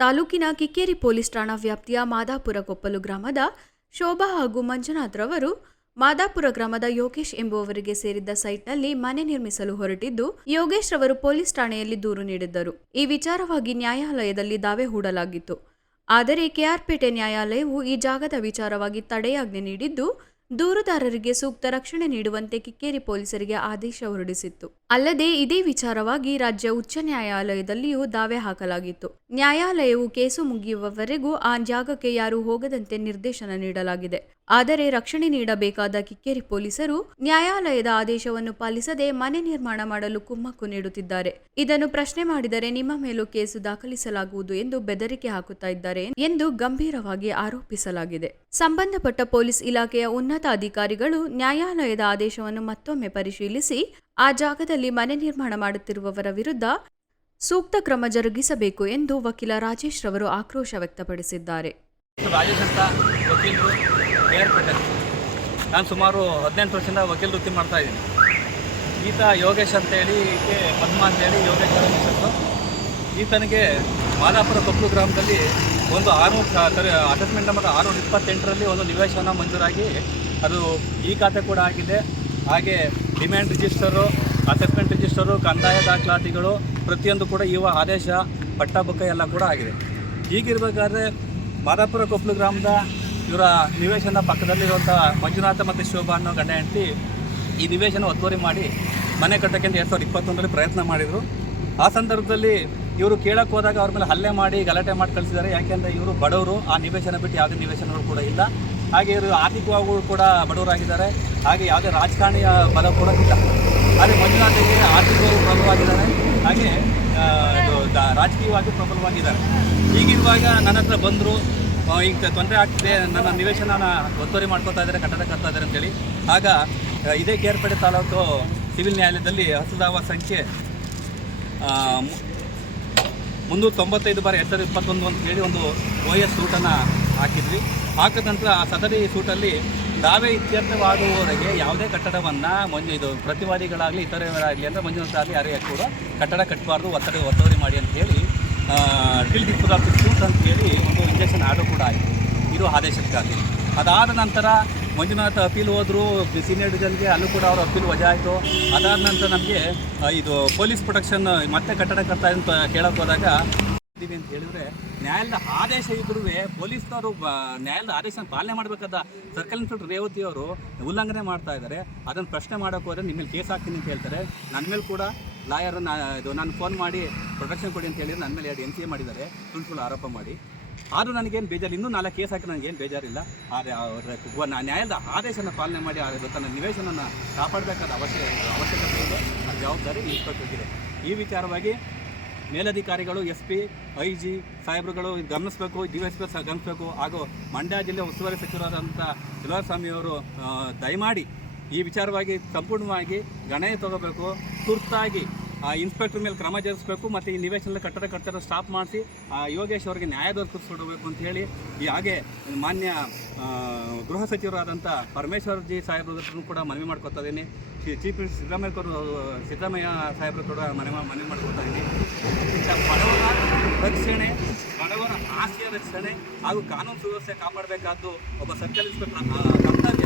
ತಾಲೂಕಿನ ಕಿಕ್ಕೇರಿ ಪೊಲೀಸ್ ಠಾಣಾ ವ್ಯಾಪ್ತಿಯ ಮಾದಾಪುರ ಕೊಪ್ಪಲು ಗ್ರಾಮದ ಶೋಭಾ ಹಾಗೂ ಮಂಜುನಾಥ್ ರವರು ಮಾದಾಪುರ ಗ್ರಾಮದ ಯೋಗೇಶ್ ಎಂಬುವವರಿಗೆ ಸೇರಿದ್ದ ಸೈಟ್ನಲ್ಲಿ ಮನೆ ನಿರ್ಮಿಸಲು ಹೊರಟಿದ್ದು, ಯೋಗೇಶ್ ರವರು ಪೊಲೀಸ್ ಠಾಣೆಯಲ್ಲಿ ದೂರು ನೀಡಿದ್ದರು. ಈ ವಿಚಾರವಾಗಿ ನ್ಯಾಯಾಲಯದಲ್ಲಿ ದಾವೆ ಹೂಡಲಾಗಿತ್ತು. ಆದರೆ ಕೆಆರ್ಪೇಟೆ ನ್ಯಾಯಾಲಯವು ಈ ಜಾಗದ ವಿಚಾರವಾಗಿ ತಡೆಯಾಜ್ಞೆ ನೀಡಿದ್ದು ದೂರುದಾರರಿಗೆ ಸೂಕ್ತ ರಕ್ಷಣೆ ನೀಡುವಂತೆ ಕಿಕ್ಕೇರಿ ಪೊಲೀಸರಿಗೆ ಆದೇಶ ಹೊರಡಿಸಿತ್ತು. ಅಲ್ಲದೆ ಇದೇ ವಿಚಾರವಾಗಿ ರಾಜ್ಯ ಉಚ್ಚ ನ್ಯಾಯಾಲಯದಲ್ಲಿಯೂ ದಾವೆ ಹಾಕಲಾಗಿತ್ತು. ನ್ಯಾಯಾಲಯವು ಕೇಸು ಮುಗಿಯುವವರೆಗೂ ಆ ಜಾಗಕ್ಕೆ ಯಾರೂ ಹೋಗದಂತೆ ನಿರ್ದೇಶನ ನೀಡಲಾಗಿದೆ. ಆದರೆ ರಕ್ಷಣೆ ನೀಡಬೇಕಾದ ಕಿಕ್ಕೇರಿ ಪೊಲೀಸರು ನ್ಯಾಯಾಲಯದ ಆದೇಶವನ್ನು ಪಾಲಿಸದೆ ಮನೆ ನಿರ್ಮಾಣ ಮಾಡಲು ಕುಮ್ಮಕ್ಕು ನೀಡುತ್ತಿದ್ದಾರೆ. ಇದನ್ನು ಪ್ರಶ್ನೆ ಮಾಡಿದರೆ ನಿಮ್ಮ ಮೇಲೂ ಕೇಸು ದಾಖಲಿಸಲಾಗುವುದು ಎಂದು ಬೆದರಿಕೆ ಹಾಕುತ್ತಾ ಇದ್ದಾರೆ ಎಂದು ಗಂಭೀರವಾಗಿ ಆರೋಪಿಸಲಾಗಿದೆ. ಸಂಬಂಧಪಟ್ಟ ಪೊಲೀಸ್ ಇಲಾಖೆಯ ಉನ್ನತ ಅಧಿಕಾರಿಗಳು ನ್ಯಾಯಾಲಯದ ಆದೇಶವನ್ನು ಮತ್ತೊಮ್ಮೆ ಪರಿಶೀಲಿಸಿ, ಆ ಜಾಗದಲ್ಲಿ ಮನೆ ನಿರ್ಮಾಣ ಮಾಡುತ್ತಿರುವವರ ವಿರುದ್ಧ ಸೂಕ್ತ ಕ್ರಮ ಜರುಗಿಸಬೇಕು ಎಂದು ವಕೀಲ ರಾಜೇಶ್ ರವರು ಆಕ್ರೋಶ ವ್ಯಕ್ತಪಡಿಸಿದ್ದಾರೆ. ನಾನು ಸುಮಾರು ಹದಿನೆಂಟು ವರ್ಷದಿಂದ ವಕೀಲ ವೃತ್ತಿ ಮಾಡ್ತಾ ಇದ್ದೀನಿ. ಈತ ಯೋಗೇಶ್ ಅಂತೇಳಿ, ಈಕೆ ಪದ್ಮ ಅಂತೇಳಿ ಯೋಗೇಶ್ ಅವರ ಹೆಸರು. ಈತನಿಗೆ ಮಾದಾಪುರ ಕೊಪ್ಪಲು ಗ್ರಾಮದಲ್ಲಿ ಒಂದು ಆರುನೂರು ಅಟೆಸ್ಮೆಂಟ್ ನಂಬರ್ ಆರುನೂರ ಇಪ್ಪತ್ತೆಂಟರಲ್ಲಿ ಒಂದು ನಿವೇಶನ ಮಂಜೂರಾಗಿ ಅದು ಈ ಖಾತೆ ಕೂಡ ಆಗಿದೆ. ಹಾಗೆ ಡಿಮ್ಯಾಂಡ್ ರಿಜಿಸ್ಟರು ಅಸೆಸ್ಮೆಂಟ್ ರಿಜಿಸ್ಟರು, ಕಂದಾಯ ದಾಖಲಾತಿಗಳು, ಪ್ರತಿಯೊಂದು ಕೂಡ ಇವ ಆದೇಶ, ಪಟ್ಟ ಬುಕ್ಕ ಎಲ್ಲ ಕೂಡ ಆಗಿದೆ. ಹೀಗಿರ್ಬೇಕಾದ್ರೆ ಮಾದಾಪುರ ಕೊಪ್ಪಳು ಗ್ರಾಮದ ಇವರ ನಿವೇಶನ ಪಕ್ಕದಲ್ಲಿರುವಂಥ ಮಂಜುನಾಥ ಮತ್ತು ಶೋಭಾ ಅನ್ನೋ ಗಂಡ ಹೆಂಡತಿ ಈ ನಿವೇಶನ ಒತ್ತುವರಿ ಮಾಡಿ ಮನೆ ಕಟ್ಟಕ್ಕೆ ಎರಡು ಸಾವಿರದ ಇಪ್ಪತ್ತೊಂದರಲ್ಲಿ ಪ್ರಯತ್ನ ಮಾಡಿದರು. ಆ ಸಂದರ್ಭದಲ್ಲಿ ಇವರು ಕೇಳಕ್ಕೆ ಹೋದಾಗ ಅವ್ರ ಮೇಲೆ ಹಲ್ಲೆ ಮಾಡಿ ಗಲಾಟೆ ಮಾಡಿ ಕಳಿಸಿದ್ದಾರೆ. ಯಾಕೆಂದರೆ ಇವರು ಬಡವರು, ಆ ನಿವೇಶನ ಬಿಟ್ಟು ಯಾವುದೇ ನಿವೇಶನಗಳು ಕೂಡ ಇಲ್ಲ. ಹಾಗೆ ಇವರು ಆರ್ಥಿಕವಾಗೂ ಕೂಡ ಬಡವರಾಗಿದ್ದಾರೆ. ಹಾಗೆ ಯಾವುದೇ ರಾಜಕಾರಣಿಯ ಬಲ ಕೂಡ ಇಲ್ಲ. ಆದರೆ ಮಂಜುನಾಥಿಗೆ ಆರ್ಥಿಕವಾಗಿ ಪ್ರಬಲವಾಗಿದ್ದಾರೆ. ಹಾಗೆ ರಾಜಕೀಯವಾಗಿ ಪ್ರಬಲವಾಗಿದ್ದಾರೆ. ಹೀಗಿರುವಾಗ ನನ್ನ ಹತ್ರ ಬಂದರು. ಈಗ ತೊಂದರೆ ಆಗ್ತಿದೆ. ನನ್ನ ನಿವೇಶನನ ಒತ್ತುವರಿ ಮಾಡ್ಕೊತಾ ಇದ್ದಾರೆ, ಕಟ್ಟಡ ಕಟ್ತಾ ಇದ್ದಾರೆ ಅಂತೇಳಿ. ಆಗ ಇದೇ ಕೇರ್ಪೇಟೆ ತಾಲೂಕು ಸಿವಿಲ್ ನ್ಯಾಯಾಲಯದಲ್ಲಿ ಹಸುದಾವ ಸಂಖ್ಯೆ ಮುನ್ನೂರ ತೊಂಬತ್ತೈದು ಬಾರಿ ಎರಡು ಸಾವಿರದ ಇಪ್ಪತ್ತೊಂದು ಅಂತ ಹೇಳಿ ಒಂದು ಒ ಎಸ್ ಸೂಟನ್ನು ಹಾಕಿದ್ವಿ. ಹಾಕಿದ ನಂತರ ಆ ಸದರಿ ಸೂಟಲ್ಲಿ ದಾವೆ ಇತ್ಯರ್ಥವಾಗುವವರೆಗೆ ಯಾವುದೇ ಕಟ್ಟಡವನ್ನು ಮಂಜು ಇದು ಪ್ರತಿವಾದಿಗಳಾಗಲಿ ಇತರವರಾಗಲಿ ಅಂದರೆ ಆಗಲಿ ಯಾರೇ ಕೂಡ ಕಟ್ಟಡ ಕಟ್ಟಬಾರ್ದು, ಒತ್ತಡ ಒತ್ತುವರಿ ಮಾಡಿ ಅಂತ ಹೇಳಿ ಟಿಲ್ ಡಿಸ್ಪೋಸ್ ಸೂಟ್ ಅಂತ ಹೇಳಿ ಒಂದು ಇಂಜೆಕ್ಷನ್ ಆರ್ಡರ್ ಕೂಡ ಆಯಿತು ಇದು ಆದೇಶಕ್ಕಾಗಿ. ಅದಾದ ನಂತರ ಮಂಜುನಾಥ್ ಅಪೀಲ್ ಹೋದರು, ಸೀನಿಯರ್ ಡಿವಿಷನ್ಗೆ ಅಲ್ಲೂ ಕೂಡ ಅವರು ಅಪೀಲ್ ವಜಾ ಆಯಿತು. ಅದಾದ ನಂತರ ನಮಗೆ ಇದು ಪೊಲೀಸ್ ಪ್ರೊಟೆಕ್ಷನ್, ಮತ್ತೆ ಕಟ್ಟಡ ಕಟ್ತಾ ಅಂತ ಕೇಳಕ್ಕೆ ಹೋದಾಗ ಅಂತ ಹೇಳಿದ್ರೆ, ನ್ಯಾಯಾಲಯದ ಆದೇಶ ಇದ್ರೂ ಪೊಲೀಸ್ನವರು ನ್ಯಾಯಾಲಯದ ಆದೇಶ ಪಾಲನೆ ಮಾಡಬೇಕಾದ ಸರ್ಕಲ್ ಇನ್ಸ್ಪೆಕ್ಟರ್ ರೇವತಿ ಅವರು ಉಲ್ಲಂಘನೆ ಮಾಡ್ತಾ ಇದ್ದಾರೆ. ಅದನ್ನು ಪ್ರಶ್ನೆ ಮಾಡೋಕ್ಕೆ ಹೋದರೆ ನಿಮ್ಮ ಮೇಲೆ ಕೇಸ್ ಹಾಕ್ತೀನಿ ಅಂತ ಹೇಳ್ತಾರೆ. ನನ್ನ ಮೇಲೆ ಕೂಡ ಲಾಯರ್ ಇದು, ನಾನು ಫೋನ್ ಮಾಡಿ ಪ್ರೊಟೆಕ್ಷನ್ ಕೊಡಿ ಅಂತ ಹೇಳಿದ್ರೆ ನನ್ನ ಮೇಲೆ ಎರಡು ಎನ್ ಸಿ ಎ ಮಾಡಿದ್ದಾರೆ. ಸುಳ್ಳು ಸುಳ್ಳು ಆರೋಪ ಮಾಡಿ. ಆದರೂ ನನಗೇನು ಬೇಜಾರು, ಇನ್ನೂ ನಾಲ್ಕು ಕೇಸ್ ಹಾಕಿ ನನಗೇನು ಬೇಜಾರಿಲ್ಲ. ಆದರೆ ಅವರ ನ್ಯಾಯದ ಆದೇಶನ ಪಾಲನೆ ಮಾಡಿ ತನ್ನ ನಿವೇಶನನ ಕಾಪಾಡಬೇಕಾದ ಅವಶ್ಯ ಅವಶ್ಯಕತೆ ಇದೆ, ಆ ಜವಾಬ್ದಾರಿ ಇನ್ಸ್ಪೆಕ್ಟರ್ಗಿದೆ ಈ ವಿಚಾರವಾಗಿ ಮೇಲಧಿಕಾರಿಗಳು, ಎಸ್ ಪಿ, ಐ ಜಿ ಸಾಹೇಬ್ರುಗಳು ಗಮನಿಸಬೇಕು, ಡಿ ಎಸ್ ಪಿ ಗಮನಿಸಬೇಕು. ಹಾಗೂ ಮಂಡ್ಯ ಜಿಲ್ಲೆ ಉಸ್ತುವಾರಿ ಸಚಿವರಾದಂಥ ಕುಮಾರಸ್ವಾಮಿಯವರು ದಯಮಾಡಿ ಈ ವಿಚಾರವಾಗಿ ಸಂಪೂರ್ಣವಾಗಿ ಗಣನೆ ತಗೋಬೇಕು. ತುರ್ತಾಗಿ ಇನ್ಸ್ಪೆಕ್ಟರ್ ಮೇಲೆ ಕ್ರಮ ಜರುಗಿಸಬೇಕು ಮತ್ತು ಈ ನಿವೇಶನದ ಕಟ್ಟಡ ಕಟ್ಟಡ ಸ್ಟಾಪ್ ಮಾಡಿಸಿ ಆ ಯೋಗೇಶ್ ಅವರಿಗೆ ನ್ಯಾಯ ದೊರಕಿಸ್ಕೊಡ್ಬೇಕು ಅಂತ ಹೇಳಿ ಈ ಹಾಗೆ ಮಾನ್ಯ ಆ, ಗೃಹ ಸಚಿವರಾದಂಥ ಪರಮೇಶ್ವರ್ ಜಿ ಸಾಹೇಬ್ರ ಕೂಡ ಮನವಿ ಮಾಡ್ಕೊತಾ ಇದ್ದೀನಿ. ಚೀಫ್ ಮಿನಿಸ್ಟರ್ ಸಿದ್ದರಾಮಯ್ಯ ಸಿದ್ದರಾಮಯ್ಯ ಸಾಹೇಬ್ರು ಕೂಡ ಮನವಿ ಮನವಿ ಮಾಡ್ಕೊತಾ ಇದ್ದೀನಿ. ಬಡವರ ರಕ್ಷಣೆ ಬಡವರ ಆಸ್ತಿಯ ರಕ್ಷಣೆ ಹಾಗೂ ಕಾನೂನು ಸುವ್ಯವಸ್ಥೆ ಕಾಪಾಡಬೇಕಾದ್ದು ಒಬ್ಬ ಸರ್ಕಲ್ ಇನ್ಸ್ಪೆಕ್ಟರ್